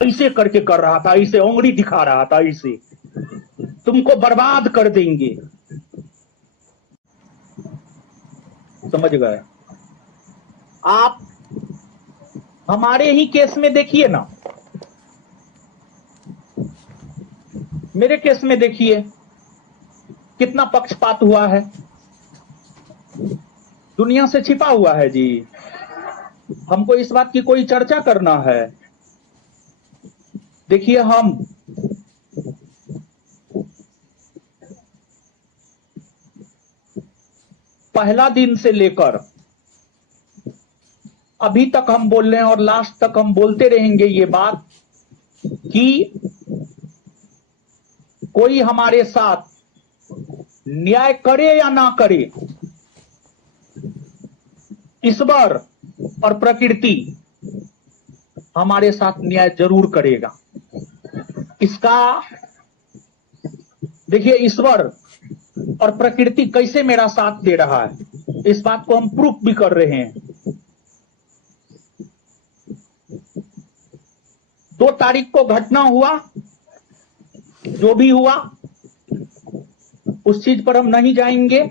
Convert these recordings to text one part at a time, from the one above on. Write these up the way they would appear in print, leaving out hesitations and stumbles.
ऐसे करके कर रहा था, इसे उंगली दिखा रहा था, इसे तुमको बर्बाद कर देंगे। समझ गए आप? हमारे ही केस में देखिए ना, मेरे केस में देखिए कितना पक्षपात हुआ है, दुनिया से छिपा हुआ है जी। हमको इस बात की कोई चर्चा करना है? देखिए, हम पहला दिन से लेकर अभी तक हम बोल रहे हैं और लास्ट तक हम बोलते रहेंगे ये बात कि कोई हमारे साथ न्याय करे या ना करे, ईश्वर और प्रकृति हमारे साथ न्याय जरूर करेगा। इसका देखिए, ईश्वर और प्रकृति कैसे मेरा साथ दे रहा है, इस बात को हम प्रूफ भी कर रहे हैं। 2 तारीख को घटना हुआ, जो भी हुआ उस चीज पर हम नहीं जाएंगे।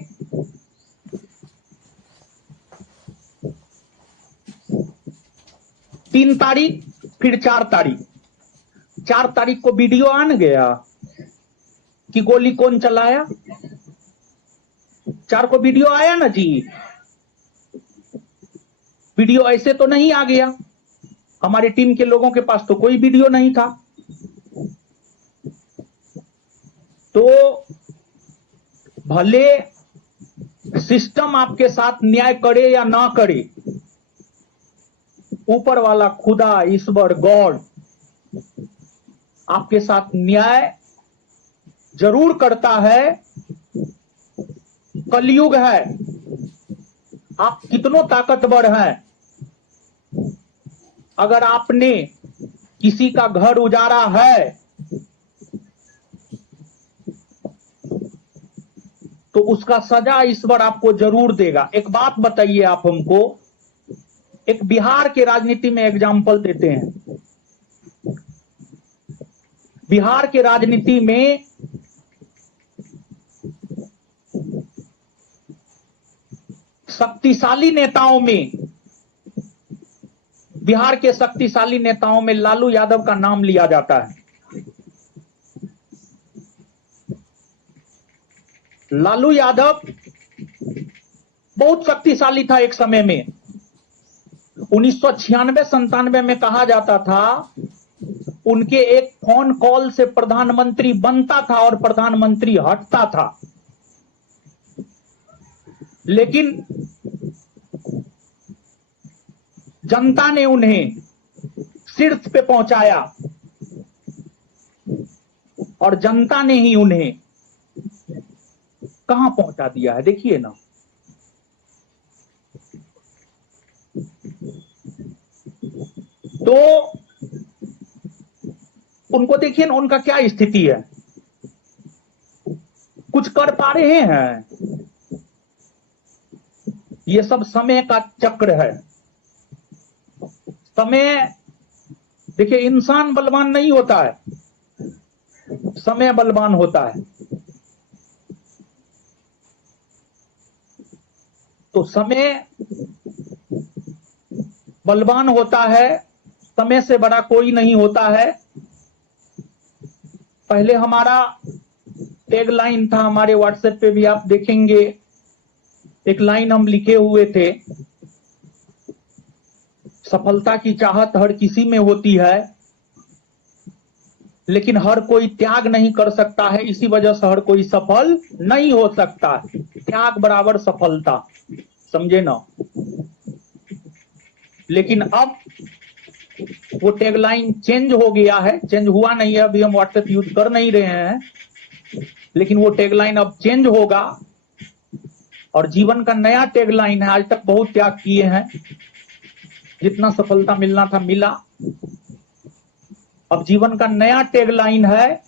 3 तारीख, फिर 4 तारीख। 4 तारीख को वीडियो आन गया कि गोली कौन चलाया। 4 को वीडियो आया ना जी। वीडियो ऐसे तो नहीं आ गया, हमारी टीम के लोगों के पास तो कोई वीडियो नहीं था। तो भले सिस्टम आपके साथ न्याय करे या ना करे, ऊपर वाला खुदा, ईश्वर, गॉड आपके साथ न्याय जरूर करता है। कलयुग है, आप कितनों ताकतवर हैं, अगर आपने किसी का घर उजाड़ा है तो उसका सजा ईश्वर आपको जरूर देगा। एक बात बताइए आप हमको, एक बिहार के राजनीति में एग्जाम्पल देते हैं। बिहार के राजनीति में शक्तिशाली नेताओं में, बिहार के शक्तिशाली नेताओं में लालू यादव का नाम लिया जाता है। लालू यादव बहुत शक्तिशाली था एक समय में। 1996-97 में कहा जाता था उनके एक फोन कॉल से प्रधानमंत्री बनता था और प्रधानमंत्री हटता था। लेकिन जनता ने उन्हें शीर्ष पे पहुंचाया और जनता ने ही उन्हें कहां पहुंचा दिया है, देखिए ना। तो उनको देखिए ना, उनका क्या स्थिति है, कुछ कर पा रहे हैं? ये सब समय का चक्र है। समय, देखिए, इंसान बलवान नहीं होता है, समय बलवान होता है। तो समय बलवान होता है, समय से बड़ा कोई नहीं होता है। पहले हमारा टैग लाइन था, हमारे व्हाट्सएप पे भी आप देखेंगे, एक लाइन हम लिखे हुए थे, सफलता की चाहत हर किसी में होती है लेकिन हर कोई त्याग नहीं कर सकता है, इसी वजह से हर कोई सफल नहीं हो सकता। त्याग बराबर सफलता, समझे ना। लेकिन अब वो टैगलाइन चेंज हो गया है, चेंज हुआ नहीं है, अभी हम व्हाट्सएप यूज कर नहीं रहे हैं, लेकिन वो टैगलाइन अब चेंज होगा और जीवन का नया टैगलाइन है। आज तक बहुत त्याग किए हैं, जितना सफलता मिलना था मिला। अब जीवन का नया टैगलाइन है,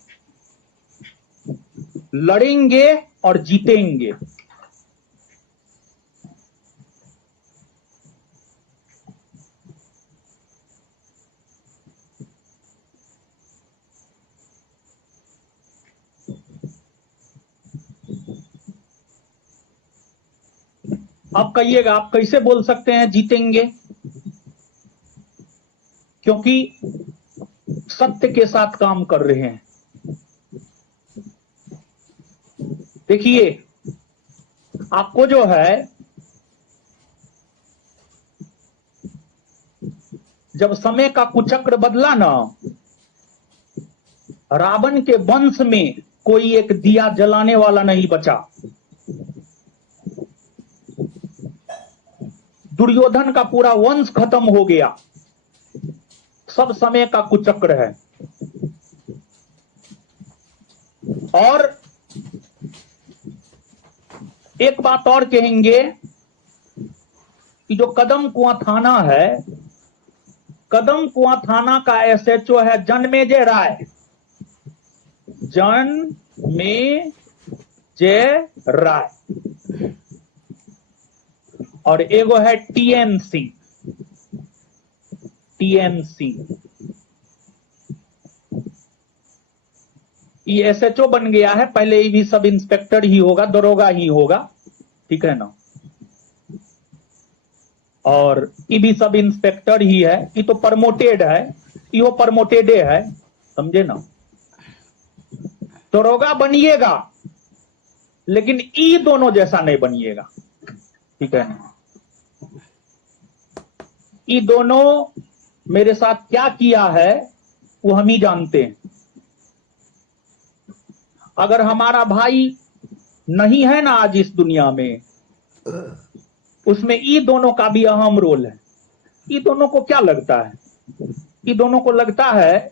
लड़ेंगे और जीतेंगे। आप कहिएगा, आप कैसे बोल सकते हैं जीतेंगे? क्योंकि सत्य के साथ काम कर रहे हैं। देखिए, आपको जो है, जब समय का कुचक्र बदला ना, रावण के वंश में कोई एक दिया जलाने वाला नहीं बचा। दुर्योधन का पूरा वंश खत्म हो गया। सब समय का कुचक्र है। और एक बात और कहेंगे कि जो कदम कुआं थाना है, कदम कुआं थाना का एसएचओ है जन्मेजय राय। जन्मेजय राय। और एगो है टीएमसी। ये एसएचओ बन गया है, पहले ये भी सब इंस्पेक्टर ही होगा, दरोगा ही होगा, ठीक है ना। और ये भी सब इंस्पेक्टर ही है। ये तो प्रमोटेड है, यो प्रमोटेड है, समझे ना। दरोगा बनिएगा लेकिन ई दोनों जैसा नहीं बनिएगा, ठीक है ना। ये दोनों मेरे साथ क्या किया है वो हम ही जानते हैं। अगर हमारा भाई नहीं है ना आज इस दुनिया में, उसमें ये दोनों का भी अहम रोल है। ये दोनों को क्या लगता है? ये दोनों को लगता है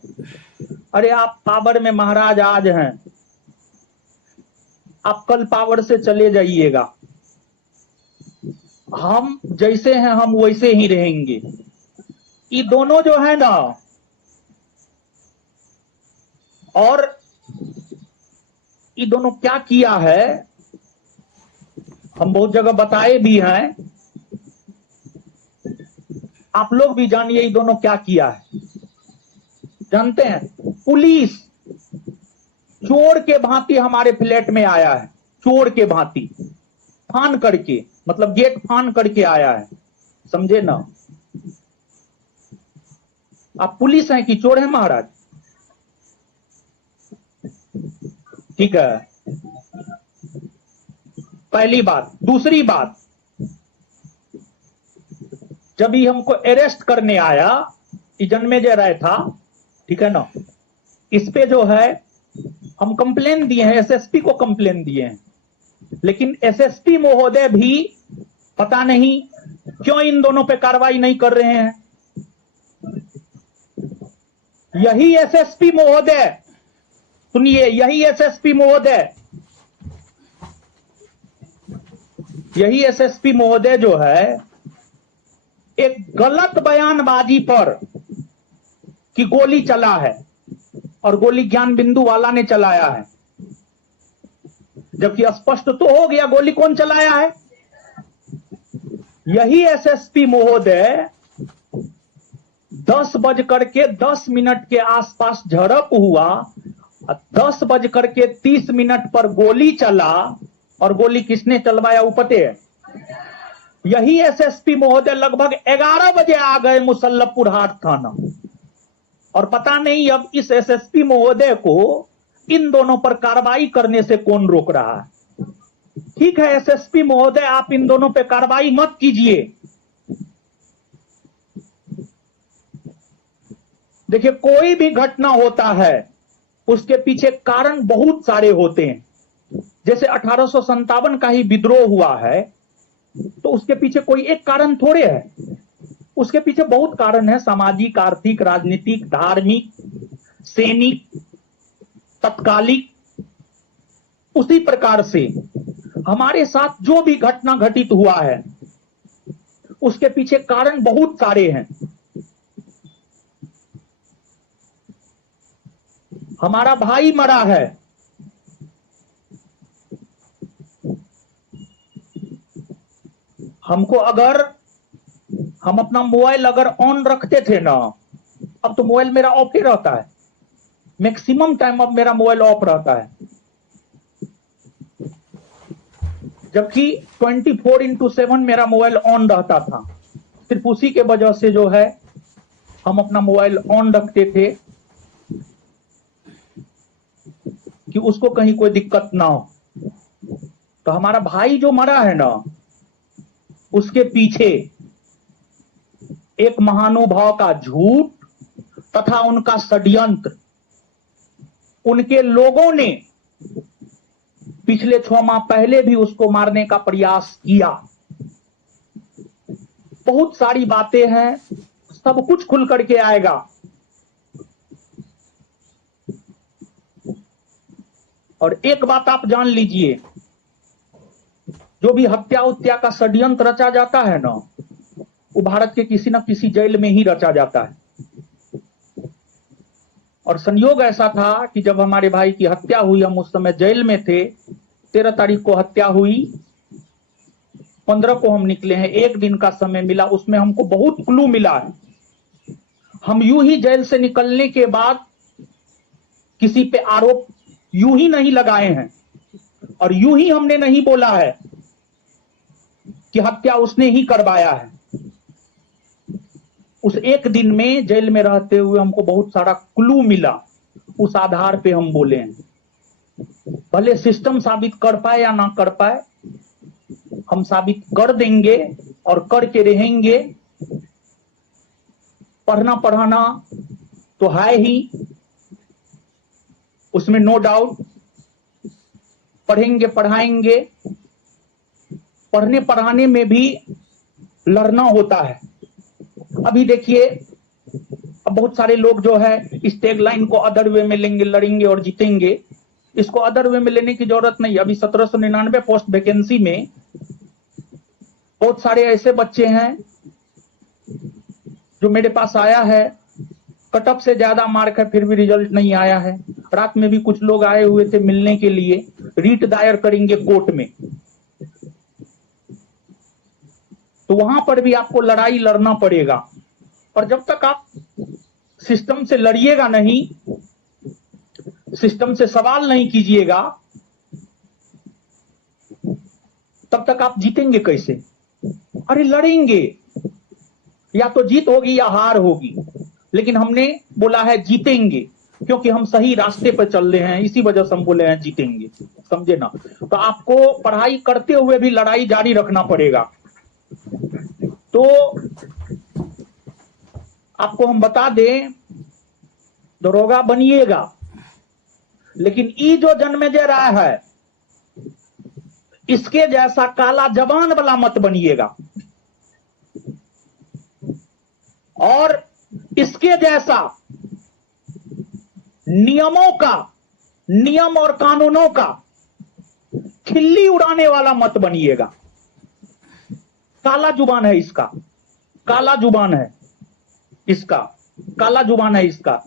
अरे आप पावर में महाराज आज हैं, आप कल पावर से चले जाइएगा, हम जैसे हैं हम वैसे ही रहेंगे। ये दोनों जो है ना, और ये दोनों क्या किया है हम बहुत जगह बताए भी हैं, आप लोग भी जानिए ये दोनों क्या किया है। जानते हैं, पुलिस चोर के भांति हमारे फ्लैट में आया है, चोर के भांति फान करके, मतलब गेट फान करके आया है, समझे ना। आप पुलिस हैं कि चोर हैं महाराज? ठीक है, पहली बात। दूसरी बात, जब ही हमको अरेस्ट करने आया, ये जन्मेजय राय था, ठीक है ना, इस पे जो है हम कंप्लेन दिए हैं, एसएसपी को कंप्लेन दिए हैं, लेकिन एसएसपी महोदय भी पता नहीं क्यों इन दोनों पे कार्रवाई नहीं कर रहे हैं। यही एसएसपी महोदय, सुनिए, यही एसएसपी महोदय जो है एक गलत बयानबाजी पर कि गोली चला है और गोली ज्ञान बिंदु वाला ने चलाया है, जबकि स्पष्ट तो हो गया गोली कौन चलाया है। यही एसएसपी महोदय 10:10 के आसपास झड़प हुआ, 10:30 पर गोली चला, और गोली किसने चलवाया वो पते है। यही एसएसपी महोदय लगभग 11 बजे आ गए मुसल्लमपुर हाट थाना, और पता नहीं अब इस एसएसपी महोदय को इन दोनों पर कार्रवाई करने से कौन रोक रहा है। ठीक है एसएसपी महोदय, आप इन दोनों पे कार्रवाई मत कीजिए। देखिए, कोई भी घटना होता है उसके पीछे कारण बहुत सारे होते हैं। जैसे 1857 का ही विद्रोह हुआ है, तो उसके पीछे कोई एक कारण थोड़े है, उसके पीछे बहुत कारण है, सामाजिक, आर्थिक, राजनीतिक, धार्मिक, सैनिक, तत्कालिक। उसी प्रकार से हमारे साथ जो भी घटना घटित हुआ है उसके पीछे कारण बहुत सारे हैं। हमारा भाई मरा है, हमको अगर हम अपना मोबाइल अगर ऑन रखते थे ना, अब तो मोबाइल मेरा ऑफ ही रहता है, मैक्सिमम टाइम अब मेरा मोबाइल ऑफ रहता है। जबकि 24/7 मेरा मोबाइल ऑन रहता था। सिर्फ उसी के वजह से जो है हम अपना मोबाइल ऑन रखते थे कि उसको कहीं कोई दिक्कत ना हो। तो हमारा भाई जो मरा है ना, उसके पीछे एक महानुभाव का झूठ तथा उनका षड्यंत्र, उनके लोगों ने पिछले 6 माह पहले भी उसको मारने का प्रयास किया। बहुत सारी बातें हैं, सब कुछ खुल करके आएगा। और एक बात आप जान लीजिए, जो भी हत्या उत्या का षड्यंत्र रचा जाता है ना, वो भारत के किसी न किसी जेल में ही रचा जाता है। और संयोग ऐसा था कि जब हमारे भाई की हत्या हुई, हम उस समय जेल में थे। 13 तारीख को हत्या हुई, 15 को हम निकले हैं। 1 दिन का समय मिला, उसमें हमको बहुत क्लू मिला है। हम यूं ही जेल से निकलने के बाद किसी पे आरोप यूं ही नहीं लगाए हैं, और यूं ही हमने नहीं बोला है कि हत्या उसने ही करवाया है। उस 1 दिन में जेल में रहते हुए हमको बहुत सारा क्लू मिला, उस आधार पे हम बोले हैं। भले सिस्टम साबित कर पाए या ना कर पाए, हम साबित कर देंगे और करके रहेंगे। पढ़ना पढ़ाना तो है ही, उसमें नो डाउट। पढ़ेंगे पढ़ाएंगे, पढ़ने पढ़ाने में भी लड़ना होता है। अभी देखिए, अब बहुत सारे लोग जो है इस टैगलाइन को अदर वे में लेंगे, लड़ेंगे और जीतेंगे। इसको अदर वे में लेने की जरूरत नहीं। अभी 1799 पोस्ट वैकेंसी में बहुत सारे ऐसे बच्चे हैं जो मेरे पास आया है, कट ऑफ से ज्यादा मार्क है, फिर भी रिजल्ट नहीं आया है। रात में भी कुछ लोग आए हुए थे मिलने के लिए, रीट दायर करेंगे कोर्ट में। तो वहां पर भी आपको लड़ाई लड़ना पड़ेगा। और जब तक आप सिस्टम से लड़िएगा नहीं, सिस्टम से सवाल नहीं कीजिएगा, तब तक आप जीतेंगे कैसे? अरे लड़ेंगे, या तो जीत होगी या हार होगी, लेकिन हमने बोला है जीतेंगे, क्योंकि हम सही रास्ते पर चल रहे हैं। इसी वजह से हम बोले हैं जीतेंगे, समझे ना? तो आपको पढ़ाई करते हुए भी लड़ाई जारी रखना पड़ेगा। तो आपको हम बता दें, दरोगा बनिएगा, लेकिन ये जो जन्म दे रहा है, इसके जैसा काला जबान वाला मत बनिएगा, और इसके जैसा नियम और कानूनों का खिल्ली उड़ाने वाला मत बनिएगा। काला जुबान है इसका, काला जुबान है इसका, काला जुबान है इसका।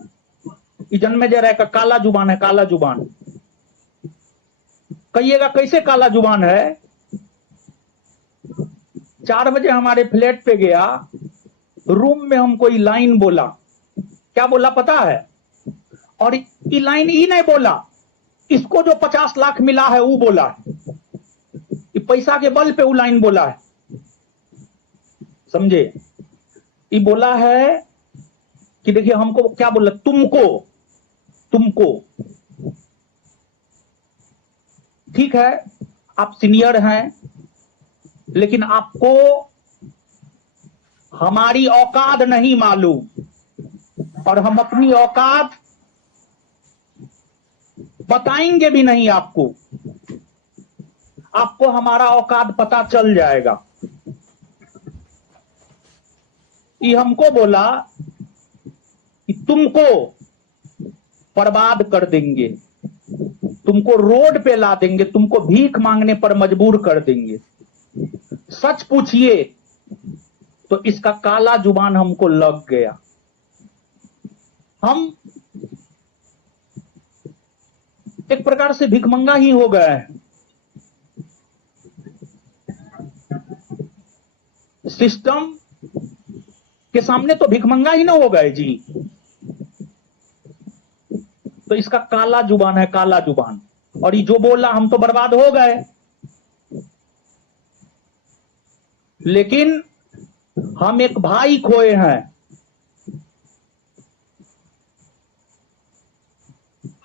जन्मे जरा का काला जुबान है, काला जुबान। कहिएगा कैसे काला जुबान है? 4 बजे हमारे फ्लैट पे गया, रूम में हम कोई लाइन बोला। क्या बोला पता है? और ये लाइन ही नहीं बोला, इसको जो 50 लाख मिला है वो बोला है। ये पैसा के बल पे वो लाइन बोला है, समझे? ये बोला है कि देखिए हमको क्या बोला, तुमको ठीक है, आप सीनियर हैं, लेकिन आपको हमारी औकात नहीं मालूम, और हम अपनी औकात बताएंगे भी नहीं आपको। आपको हमारा औकात पता चल जाएगा। ये हमको बोला कि तुमको बर्बाद कर देंगे, तुमको रोड पे ला देंगे, तुमको भीख मांगने पर मजबूर कर देंगे। सच पूछिए तो इसका काला जुबान हमको लग गया। हम एक प्रकार से भिखमंगा ही हो गए हैं। सिस्टम के सामने तो भिखमंगा ही ना हो गए जी। तो इसका काला जुबान है, काला जुबान। और ये जो बोला, हम तो बर्बाद हो गए। लेकिन हम एक भाई खोए हैं।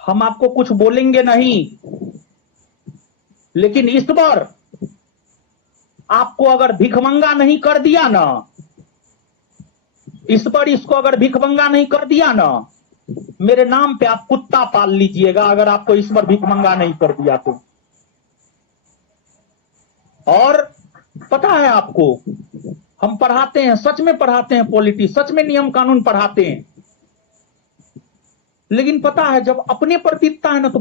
हम आपको कुछ बोलेंगे नहीं, लेकिन इस बार आपको अगर भिखमंगा नहीं कर दिया ना, इस पर इसको अगर भिखमंगा नहीं कर दिया ना, मेरे नाम पे आप कुत्ता पाल लीजिएगा, अगर आपको इस पर भिखमंगा नहीं कर दिया तो। और पता है आपको, हम पढ़ाते हैं, सच में पढ़ाते हैं पॉलिटी, सच में नियम कानून पढ़ाते हैं, लेकिन पता है जब अपने पर बीतता है ना तो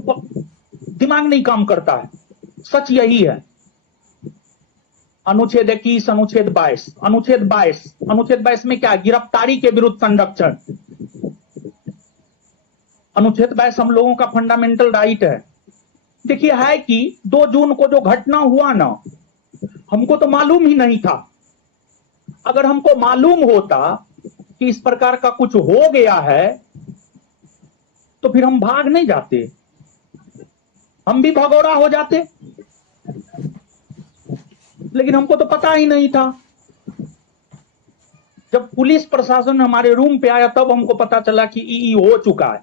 दिमाग नहीं काम करता है। सच यही है। अनुच्छेद 21, अनुच्छेद 22, अनुच्छेद 22 में क्या, गिरफ्तारी के विरुद्ध संरक्षण। अनुच्छेद 22 हम लोगों का फंडामेंटल राइट है। देखिए है कि 2 जून को जो घटना हुआ ना, हमको तो मालूम ही नहीं था। अगर हमको मालूम होता कि इस प्रकार का कुछ हो गया है तो फिर हम भाग नहीं जाते, हम भी भगौड़ा हो जाते, लेकिन हमको तो पता ही नहीं था। जब पुलिस प्रशासन हमारे रूम पे आया तब हमको पता चला कि ई हो चुका है।